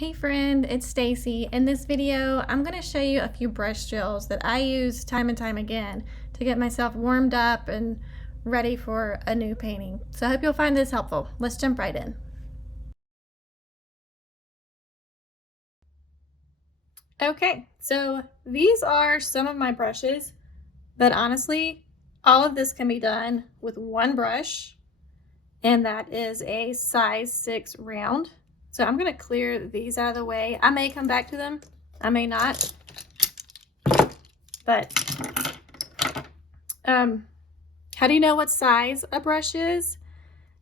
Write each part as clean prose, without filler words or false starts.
Hey friend, it's Stacy. In this video, I'm going to show you a few brush drills that I use time and time again to get myself warmed up and ready for a new painting. So I hope you'll find this helpful. Let's jump right in. Okay, so these are some of my brushes, but honestly, all of this can be done with one brush, and that is a size 6 round. So I'm going to clear these out of the way. I may come back to them, I may not, but how do you know what size a brush is?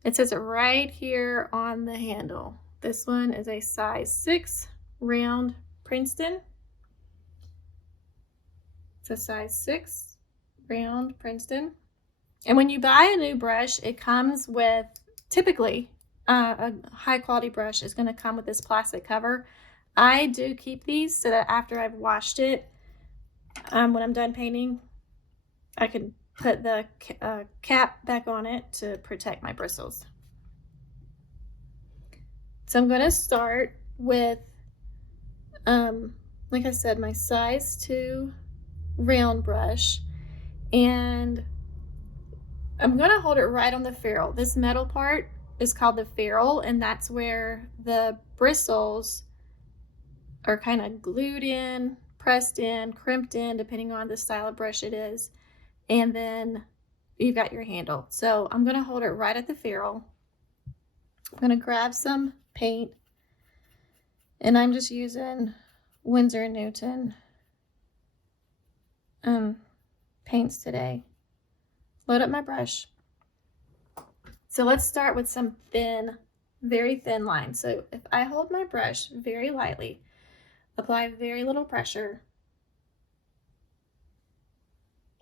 It says it right here on the handle. This one is a size 6 round Princeton. It's a size 6 round Princeton. And when you buy a new brush, it comes with, typically, a high quality brush is going to come with this plastic cover. I do keep these so that after I've washed it, when I'm done painting, I can put the cap back on it to protect my bristles. So I'm going to start with, like I said, my size 2 round brush, and I'm going to hold it right on the ferrule. This metal part is called the ferrule, and that's where the bristles are kind of glued in, pressed in, crimped in, depending on the style of brush it is. And then you've got your handle. So I'm going to hold it right at the ferrule. I'm going to grab some paint, and I'm just using Winsor & Newton paints today. Load up my brush. So let's start with some thin, very thin lines. So if I hold my brush very lightly, apply very little pressure,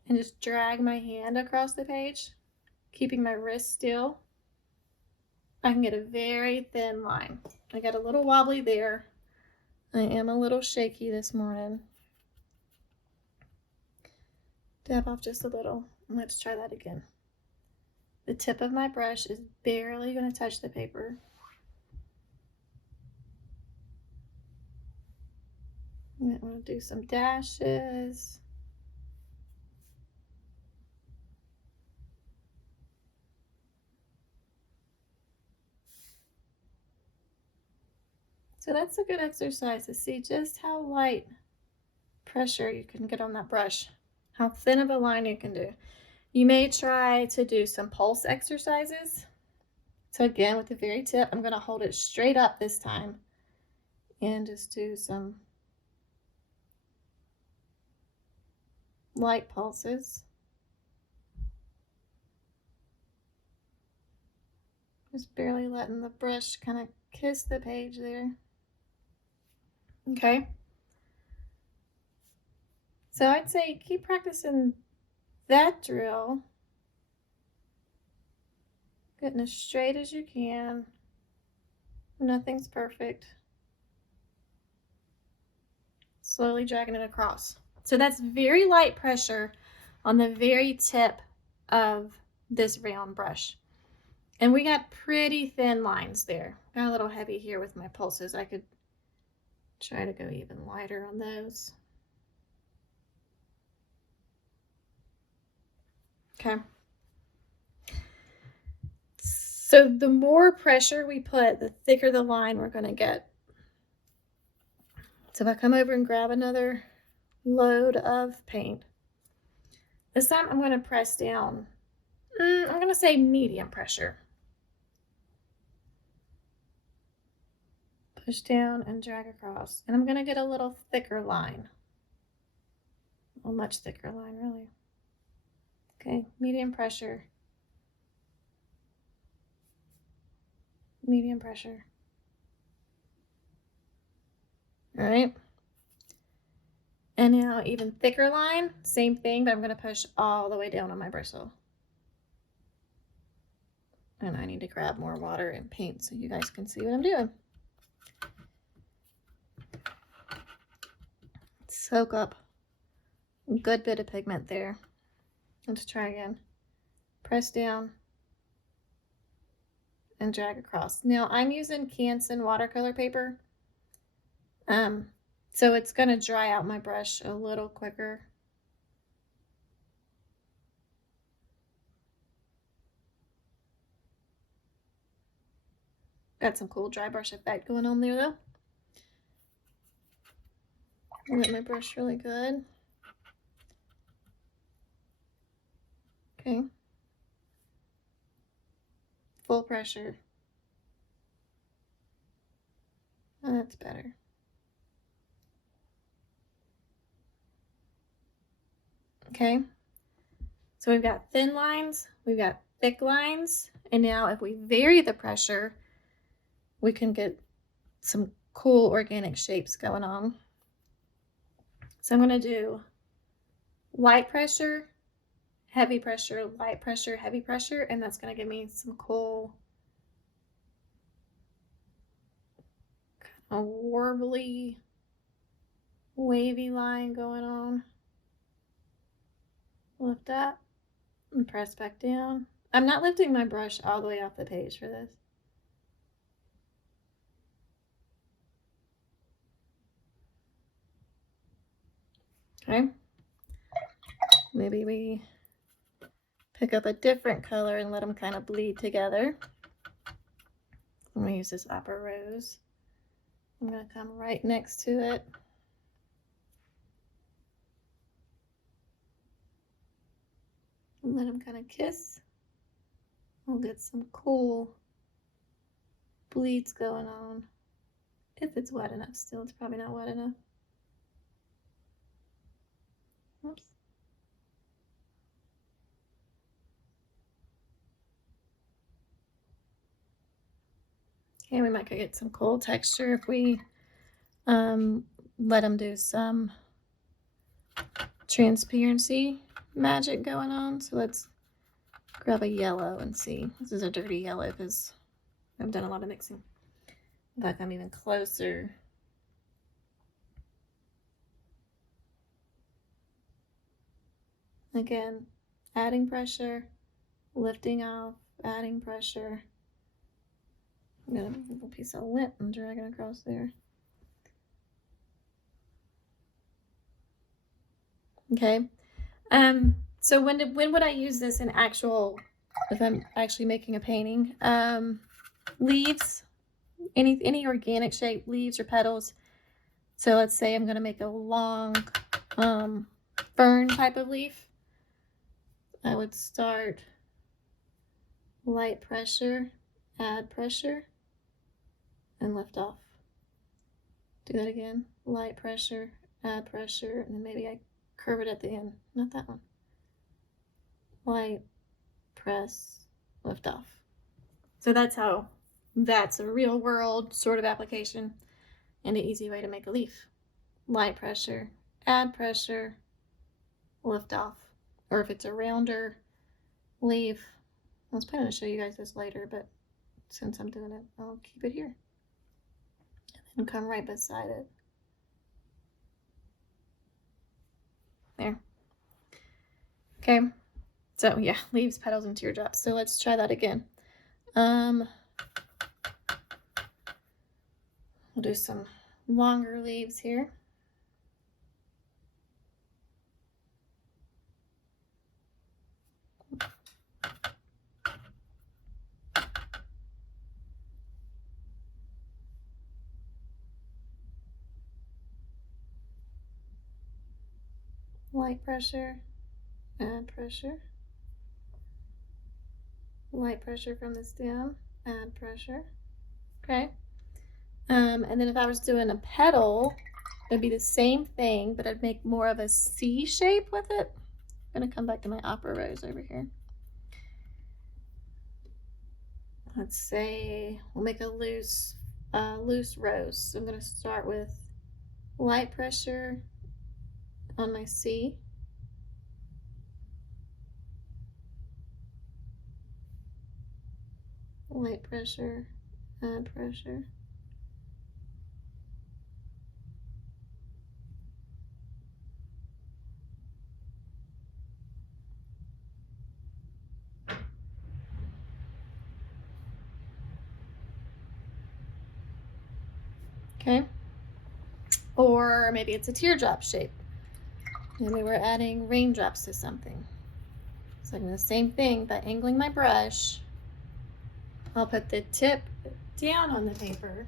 and just drag my hand across the page, keeping my wrist still, I can get a very thin line. I got a little wobbly there. I am a little shaky this morning. Dab off just a little. Let's try that again. The tip of my brush is barely going to touch the paper. I want to do some dashes. So that's a good exercise to see just how light pressure you can get on that brush, how thin of a line you can do. You may try to do some pulse exercises. So again, with the very tip, I'm going to hold it straight up this time and just do some light pulses. Just barely letting the brush kind of kiss the page there. Okay. So I'd say keep practicing that drill, getting as straight as you can. Nothing's perfect. Slowly dragging it across. So that's very light pressure on the very tip of this round brush. And we got pretty thin lines there. Got a little heavy here with my pulses. I could try to go even lighter on those. Okay. So the more pressure we put, the thicker the line we're going to get. So if I come over and grab another load of paint, this time I'm going to press down. I'm going to say medium pressure. Push down and drag across. And I'm going to get a little thicker line. A much thicker line, really. Okay, medium pressure. Medium pressure. All right. And now even thicker line, same thing, but I'm going to push all the way down on my bristle. And I need to grab more water and paint so you guys can see what I'm doing. Soak up a good bit of pigment there. Let's try again. Press down and drag across. Now I'm using Canson watercolor paper. So it's going to dry out my brush a little quicker. Got some cool dry brush effect going on there though. Wet my brush really good. Okay. Full pressure. Oh, that's better. Okay. So we've got thin lines, we've got thick lines, and now if we vary the pressure, we can get some cool organic shapes going on. So I'm going to do light pressure, heavy pressure, light pressure, heavy pressure, and that's going to give me some cool kind of warbly, wavy line going on. Lift up and press back down. I'm not lifting my brush all the way off the page for this. Okay. Maybe we pick up a different color and let them kind of bleed together. I'm going to use this upper rose. I'm going to come right next to it. And let them kind of kiss. We'll get some cool bleeds going on. If it's wet enough still, it's probably not wet enough. Oops. Okay, we might get some cool texture if we let them do some transparency magic going on. So let's grab a yellow and see. This is a dirty yellow because I've done a lot of mixing. In fact, I'm even closer. Again, adding pressure, lifting off, adding pressure. I'm gonna move a little piece of lint and drag it across there. Okay. So when would I use this in actual, if I'm actually making a painting? Leaves, any organic shaped leaves or petals. So let's say I'm gonna make a long fern type of leaf. I would start light pressure, add pressure, and lift off. Do that again. Light pressure, add pressure, and then maybe I curve it at the end. Not that one. Light, press, lift off. So that's a real world sort of application and an easy way to make a leaf. Light pressure, add pressure, lift off. Or if it's a rounder leaf, I was planning to show you guys this later, but since I'm doing it, I'll keep it here. And come right beside it. There. Okay. So yeah, leaves, petals, and teardrops. So let's try that again. We'll do some longer leaves here. Light pressure, add pressure. Light pressure from the stem, add pressure. Okay. And then if I was doing a petal, it'd be the same thing, but I'd make more of a C shape with it. I'm gonna come back to my opera rose over here. Let's say we'll make a loose rose. So I'm gonna start with light pressure on my C. Light pressure, add pressure. Okay. Or maybe it's a teardrop shape. Maybe we're adding raindrops to something. So I'm doing the same thing by angling my brush. I'll put the tip down on the paper.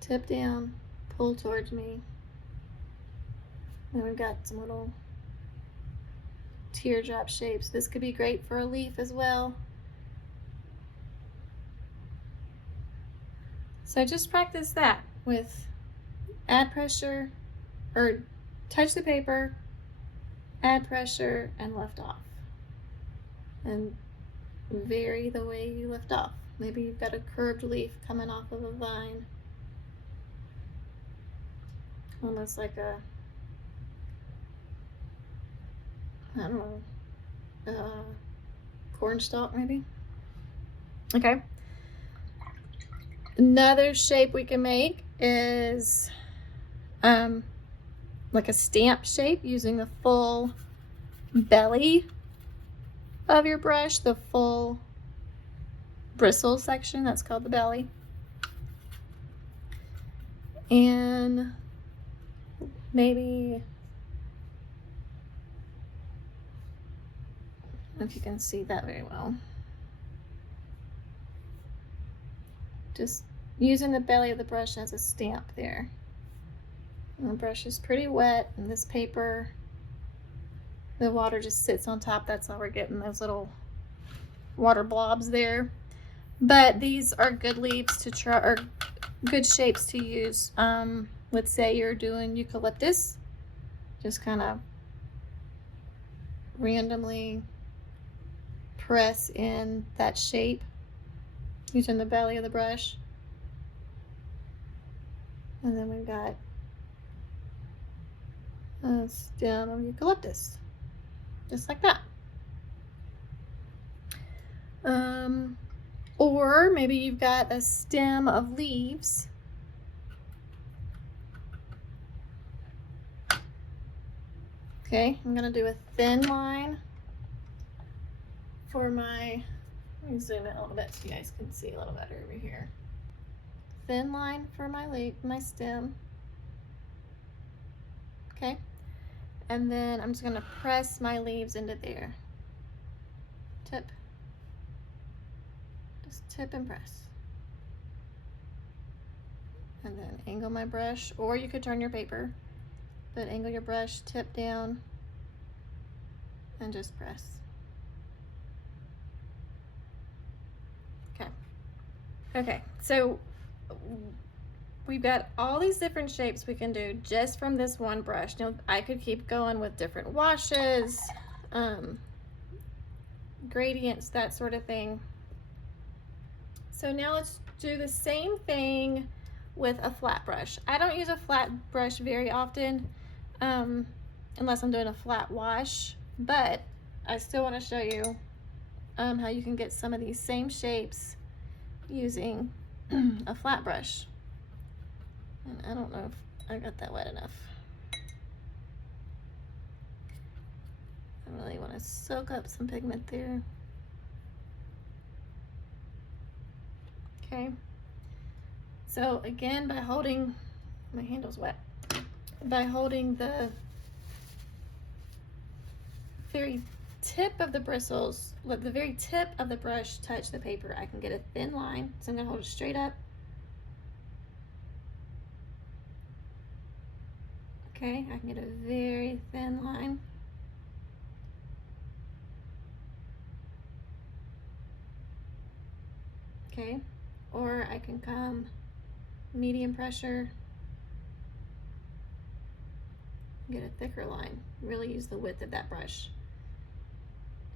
Tip down, pull towards me. And we've got some little teardrop shapes. This could be great for a leaf as well. So just practice that with add pressure, or touch the paper, add pressure, and lift off. And vary the way you lift off. Maybe you've got a curved leaf coming off of a vine. Almost like a, I don't know, corn stalk maybe. Okay. Another shape we can make is like a stamp shape using the full belly of your brush, the full bristle section, that's called the belly. And maybe, if you can see that very well, just using the belly of the brush as a stamp there. And the brush is pretty wet, and this paper, the water just sits on top. That's how we're getting those little water blobs there. But these are good leaves to try, or good shapes to use. Let's say you're doing eucalyptus, just kind of randomly press in that shape using the belly of the brush. And then we've got a stem of eucalyptus, just like that. Or maybe you've got a stem of leaves. Okay, I'm gonna do a thin line for my, let me zoom in a little bit so you guys can see a little better over here. Thin line for my leaf, my stem. Okay, and then I'm just gonna press my leaves into there. Tip. Just tip and press. And then angle my brush, or you could turn your paper, but angle your brush, tip down, and just press. Okay. Okay, so we've got all these different shapes we can do just from this one brush. Now, I could keep going with different washes, gradients, that sort of thing. So now let's do the same thing with a flat brush. I don't use a flat brush very often, unless I'm doing a flat wash, but I still want to show you how you can get some of these same shapes using a flat brush. And I don't know if I got that wet enough. I really want to soak up some pigment there. Okay. So again, by holding, my handle's wet, by holding the very tip of the bristles, let the very tip of the brush touch the paper, I can get a thin line. So I'm gonna hold it straight up. Okay, I can get a very thin line. Okay, or I can come medium pressure, get a thicker line, really use the width of that brush.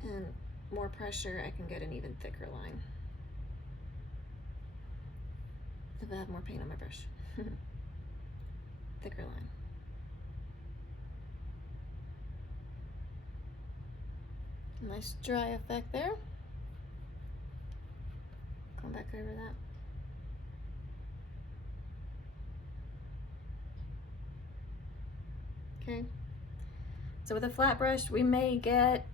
And more pressure, I can get an even thicker line. If I have more paint on my brush. Thicker line. Nice dry effect there. Come back over that. Okay. So with a flat brush, we may get,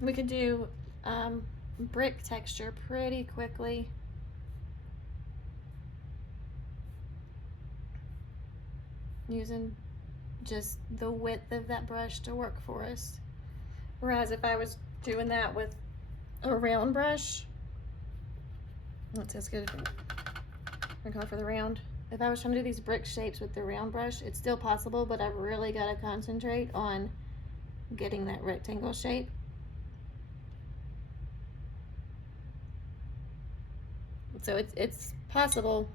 we could do brick texture pretty quickly. using just the width of that brush to work for us. Whereas if I was doing that with a round brush, that's good for the round. If I was trying to do these brick shapes with the round brush, it's still possible, but I've really got to concentrate on getting that rectangle shape. So it's possible,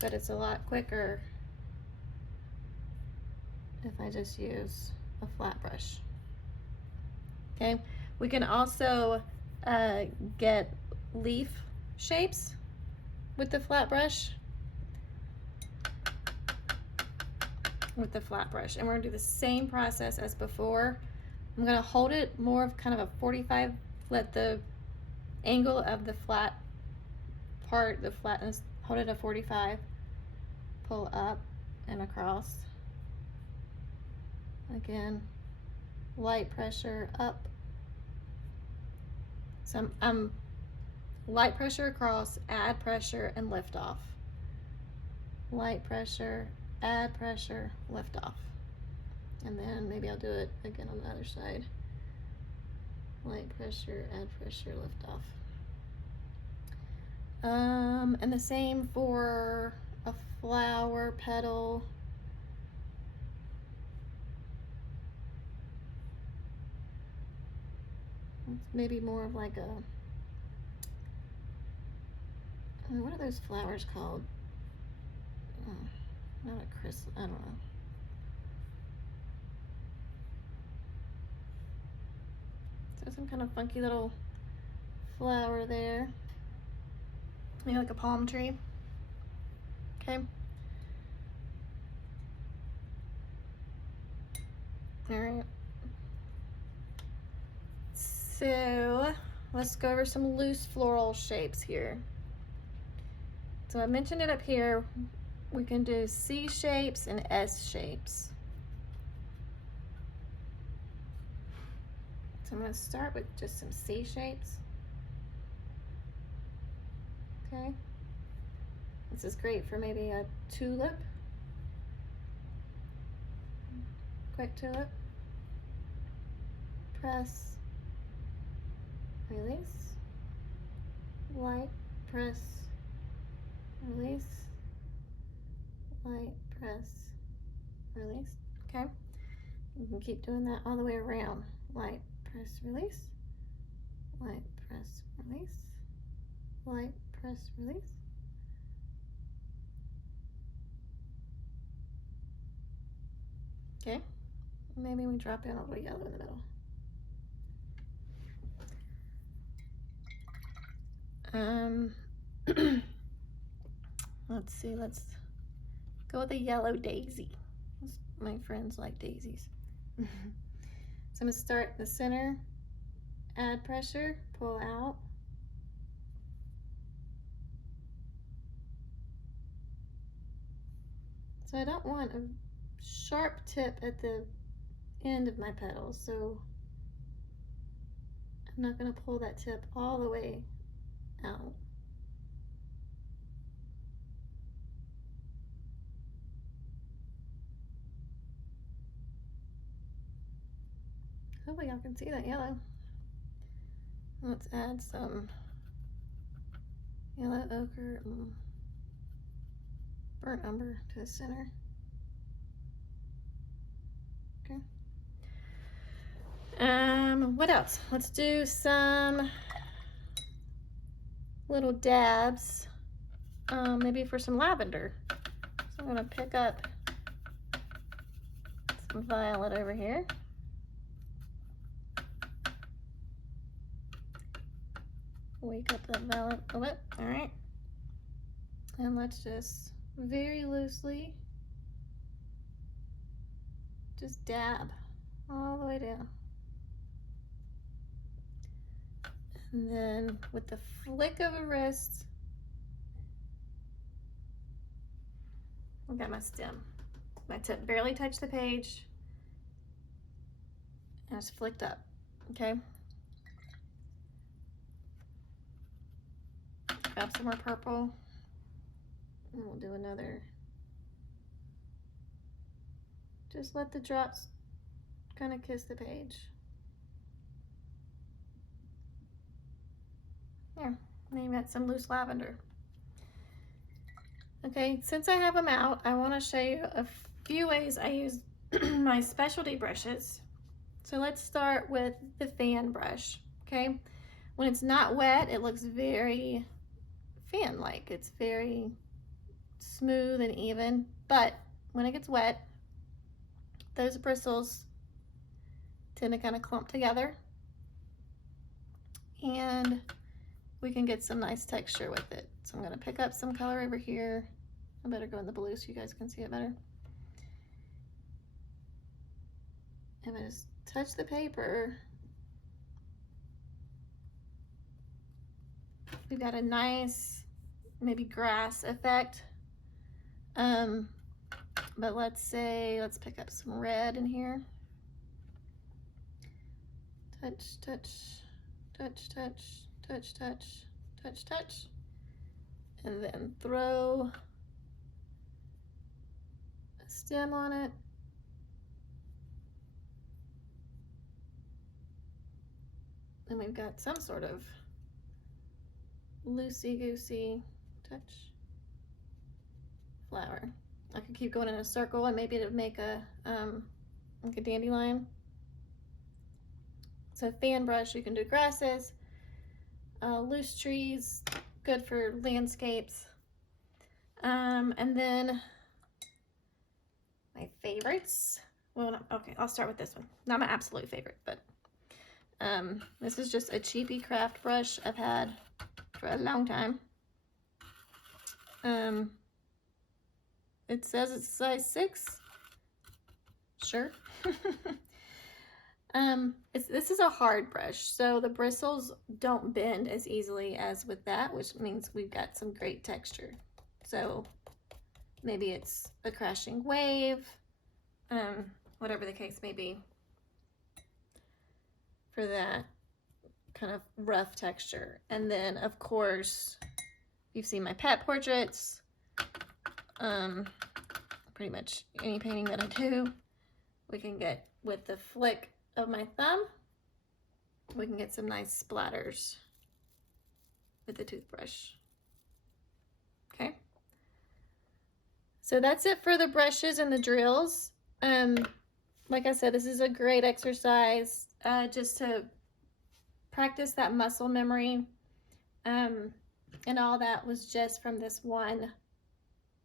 but it's a lot quicker if I just use a flat brush. Okay, we can also get leaf shapes with the flat brush. And we're gonna do the same process as before. I'm gonna hold it more of kind of a 45, let the angle of the flat part, the flatness, hold it at 45, pull up and across. Again, light pressure up. So I'm light pressure across, add pressure, and lift off. Light pressure, add pressure, lift off. And then maybe I'll do it again on the other side. Light pressure, add pressure, lift off. And the same for a flower petal. It's maybe more of like a, what are those flowers called? Not a chrysalis, I don't know. So some kind of funky little flower there. Maybe like a palm tree. Okay. All right. So let's go over some loose floral shapes here. So I mentioned it up here. We can do C shapes and S shapes. So I'm going to start with just some C shapes. Okay. This is great for maybe a tulip. Quick tulip. Press, release, light, press, release, light, press, release. Okay. You can keep doing that all the way around. Light, press, release, light, press, release, light, press, release. Okay, maybe we drop in a little yellow in the middle. Let's see, let's go with a yellow daisy. My friends like daisies. So I'm gonna start in the center, add pressure, pull out. So I don't want a sharp tip at the end of my petals, so I'm not going to pull that tip all the way out. Hopefully y'all can see that yellow. Let's add some yellow ochre and burnt umber to the center. Okay. What else? Let's do some little dabs, maybe for some lavender. So I'm gonna pick up some violet over here. Wake up that violet a bit. All right. And let's just very loosely just dab all the way down. And then with the flick of a wrist, I've got my stem. My tip barely touched the page and it's flicked up, okay? Grab some more purple and we'll do another Just let the drops kind of kiss the page. There, now you've got some loose lavender. Okay, since I have them out, I want to show you a few ways I use my specialty brushes. So let's start with the fan brush, okay? When it's not wet, it looks very fan-like. It's very smooth and even, but when it gets wet, those bristles tend to kind of clump together, and we can get some nice texture with it. So I'm gonna pick up some color over here. I better go in the blue so you guys can see it better. I'm gonna just touch the paper. We've got a nice, maybe grass effect. But let's pick up some red in here. Touch, touch, touch, touch, touch, touch, touch, touch. And then throw a stem on it. And we've got some sort of loosey-goosey touch flower. I could keep going in a circle and maybe it'd make a like a dandelion. So fan brush, you can do grasses, loose trees, good for landscapes. And then my favorites. Well, no, okay, I'll start with this one. Not my absolute favorite, but this is just a cheapy craft brush I've had for a long time. It says it's size 6. Sure. This is a hard brush, so the bristles don't bend as easily as with that, which means we've got some great texture. So maybe it's a crashing wave, whatever the case may be, for that kind of rough texture. And then, of course, you've seen my pet portraits. Pretty much any painting that I do, we can get with the flick of my thumb, we can get some nice splatters with the toothbrush. Okay, so that's it for the brushes and the drills. Like I said, this is a great exercise just to practice that muscle memory, and all that was just from this one,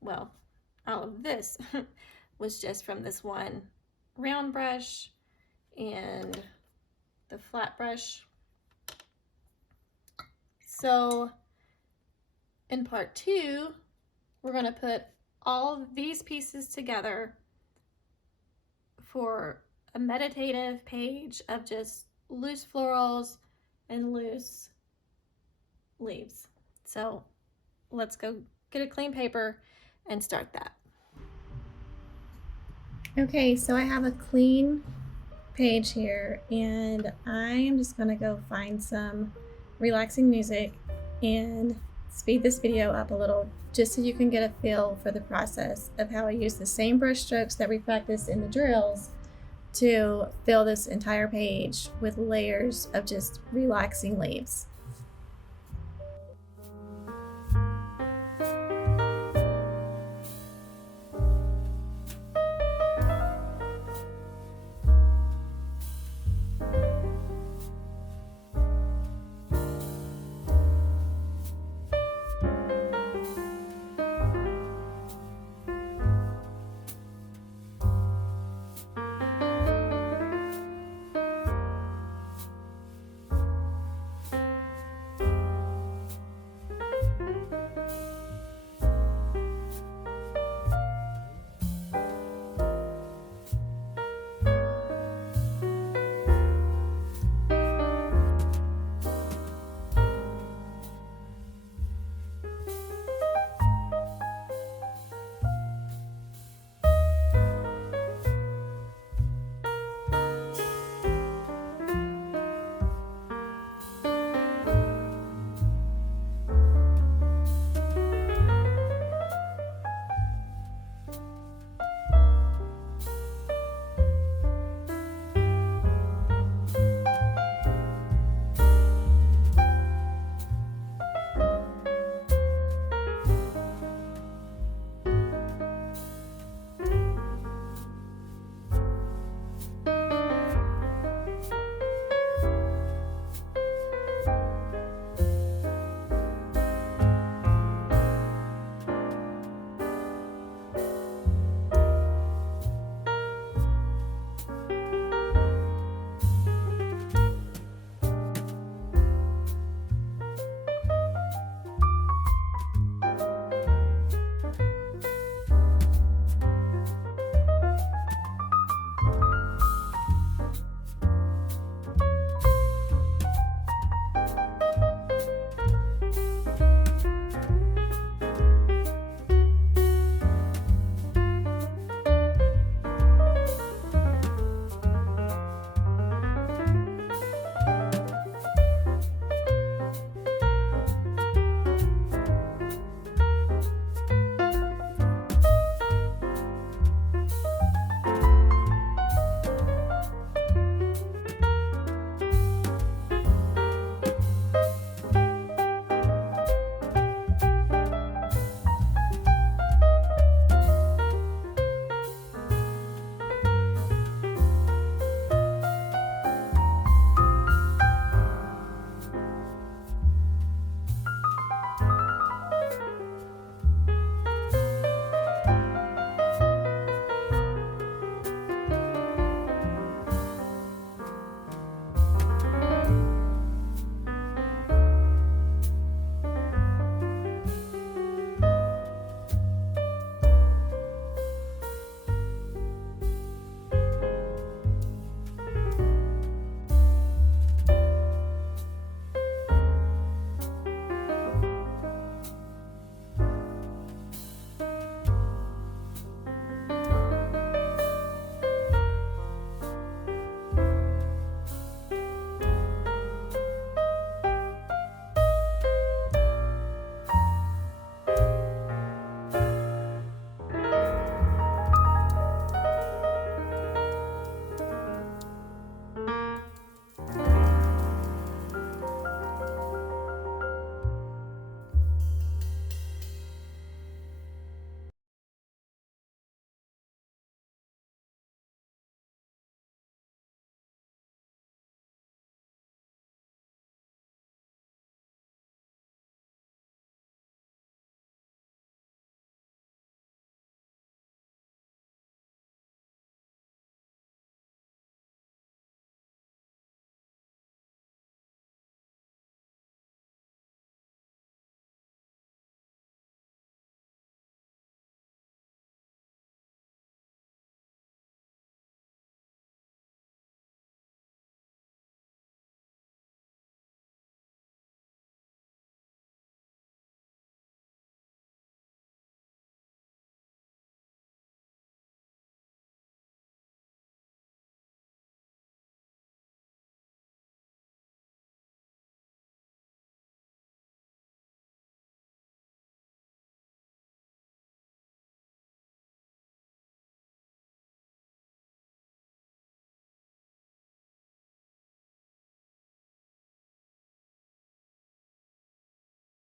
well, all of this was just from this one round brush and the flat brush. So in part 2, we're going to put all of these pieces together for a meditative page of just loose florals and loose leaves. So let's go get a clean paper and start that. Okay, so I have a clean page here, and I am just gonna go find some relaxing music and speed this video up a little just so you can get a feel for the process of how I use the same brush strokes that we practiced in the drills to fill this entire page with layers of just relaxing leaves.